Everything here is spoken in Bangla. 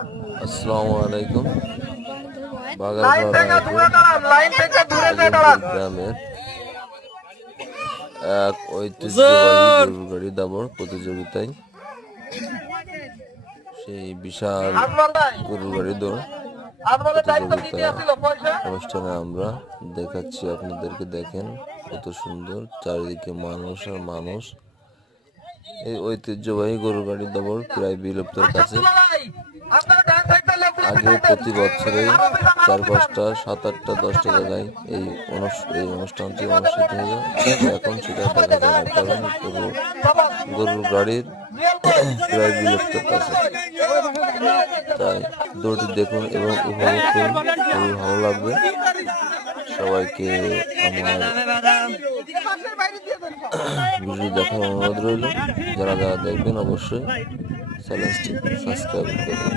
আসসালামু আলাইকুম। বাগারপাড়া গ্রামের এক ঐতিহ্যবাহী গরুর গাড়ি দাবড় প্রতিযোগিতায় সেই বিশাল গরুর গাড়ি দৌড় প্রতিযোগিতা অনুষ্ঠানে আমরা দেখাচ্ছি আপনাদেরকে। দেখেন কত সুন্দর, চারিদিকে মানুষ আর মানুষ। এই ঐতিহ্যবাহী গরুর গাড়ি দাবড় প্রায় বিলুপ্তর কাছে। আগে প্রতি বছরে 4-5টা 7-8টা 10টা জায়গায় এই অনুষ্ঠানটি অনুষ্ঠিত হতো। এখন সেটা দেখা যায় না, কারণ গরুর গাড়ির প্রায় বিলুপ্তর কাছে। তাই দৌড়টি দেখুন এবং উপভোগ করুন, খুবই ভালো লাগবে। সবাইকে আমার ভিডিও দেখার অনুরোধ রইল। যারা যারা দেখবেন অবশ্যই চ্যানেলটি সাবস্ক্রাইব করবেন।